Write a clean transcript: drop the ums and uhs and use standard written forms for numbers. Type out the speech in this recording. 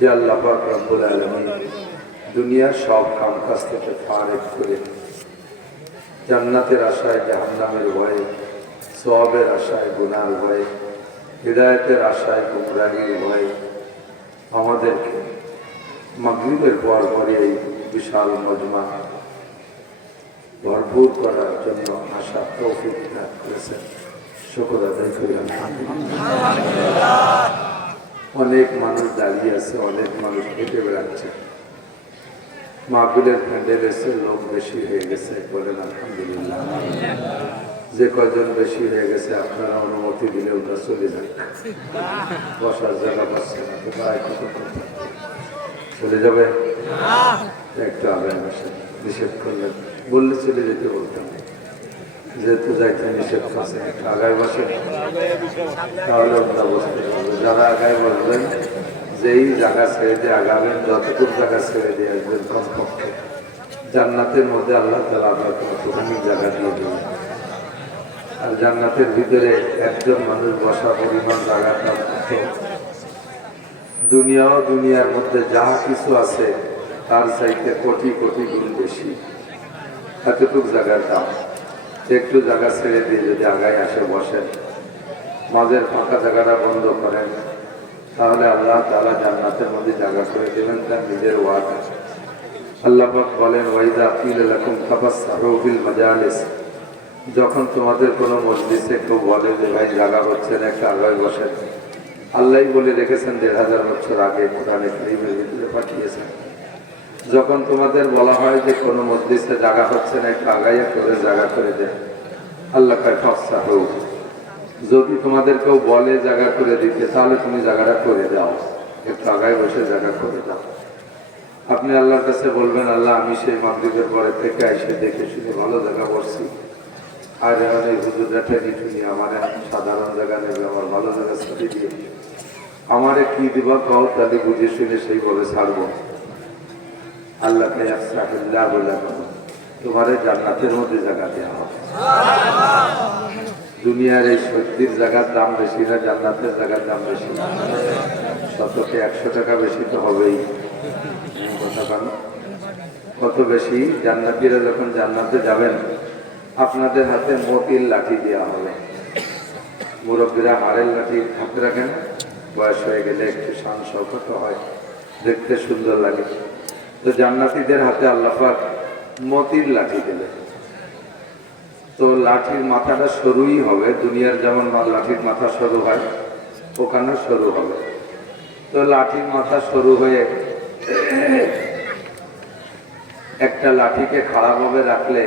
যে আল্লাহ পাক রব্বুল আলামিন দুনিয়ার সব কাম কাজ থেকে ফারেক করে জান্নাতের আশায় জাহান্নামের ভয়ে, সওয়াবের আশায় গুনার ভয়ে, হিদায়াতের আশায় গুমরাহির ভয়ে আমাদেরকে মাগরিবের পর পরে এই বিশাল মজমা ভরপুর করার জন্য আশা তৌফিক দান করেছেন। শুকর আদায় করি আলহামদুলিল্লাহ। অনেক মানুষ দাঁড়িয়ে আছে, অনেক মানুষ হেঁটে বেড়াচ্ছে। মাহফিলের প্যান্ডেল এসে লোক বেশি হয়ে গেছে, বলেন আলহামদুলিল্লাহ। যে কয়জন বেশি হয়ে গেছে আপনারা অনুমতি দিলে ওটা চলে যান, বসার জায়গা পাচ্ছে না তো প্রায় কত চলে যাবে। একটু আগে বসে নিষেধ করলেন, বললে চলে যেতে বলতাম, যেহেতু যাইতে নিষেধ করছে একটু আগায় বসে, তাহলে ওটা বসতে পারবে। যারা আগায় বসবেন যেই জায়গা ছেড়ে দিয়ে আগাবেন, যতটুকু জায়গা ছেড়ে দিয়ে আসবেন কমপক্ষে জান্নাতের মধ্যে আল্লাহ তাআলা আপনাকে প্রধানিক জায়গা দিয়ে দেবেন। আর জান্নাতের ভিতরে একজন মানুষ বসা পরিমাণ জায়গাটা দুনিয়াও দুনিয়ার মধ্যে যা কিছু আছে তার চাইতে কোটি কোটি গুণ বেশি। এতটুক জায়গার দাম। একটু জায়গা ছেড়ে দিয়ে যদি আগায় আসে বসেন, মাঝের ফাঁকা জায়গাটা বন্ধ করেন, তাহলে আল্লাহ তাআলা জান্নাতের মধ্যে জায়গা করে দেবেন তার নিজের ওয়াদা। আল্লাহ পাক বলেন, ওয়াইদা কিলা লাকুম তাফাসসাহু ফিল মাজালিস, যখন তোমাদের কোনো মজলিসে কেউ বলে যে ভাই জায়গা হচ্ছে না, একটা আগায় বসেন, আল্লাহই বলে রেখেছেন ১৫০০ বছর আগে কোরআনে কারীমের ভিতরে পাঠিয়েছেন। যখন তোমাদের বলা হয় যে কোনো মজলিসে জায়গা হচ্ছে না, একটু আগাইয়া করে জায়গা করে দেন, আল্লাহ কয় ফাফসাহু, যদি তোমাদের কেউ বলে জায়গা করে দিতে তাহলে তুমি জায়গাটা করে দাও, একটু আগায় বসে জায়গা করে দাও। আপনি আল্লাহর কাছে বলবেন, আল্লাহ আমি সেই মাগরিবের পরে থেকে এসে দেখে শুনে ভালো জায়গা বসছি, আর এখন এই হুজুরটা টেনে টুনি আমার সাধারণ জায়গা নেবে, আমার ভালো জায়গা ছুটি দিয়ে আমারে কি দিবা কও, তাহলে বুঝে শুনে সেইভাবে ছাড়বো। আল্লাহকে আফসাহিল্লাহ বলে তোমারে জান্নাতের মধ্যে জায়গা দেওয়া হবে। দুনিয়ার এই সত্যির জায়গার দাম বেশি না, জান্নাতের জায়গার দাম বেশি না? শতকে ১০০ টাকা বেশি তো হবেই। কত বেশি? জান্নাতীরা যখন জান্নাতে যাবেন আপনাদের হাতে মতির লাঠি দেওয়া হবে। মুরব্বীরা হাড়ের লাঠি হাতে রাখেন, বয়স হয়ে গেলে একটু শান শৌকত হয়, দেখতে সুন্দর লাগে। তো জান্নাতীদের হাতে আল্লাহ পাক মতির লাঠি দেবে। তো লাঠির মাথাটা সরুই হবে, দুনিয়ার যেমন লাঠির মাথা সরু হয় ওখানে সরু হবে। তো লাঠির মাথা সরু হয়ে একটা লাঠিকে খাড়াভাবে রাখলে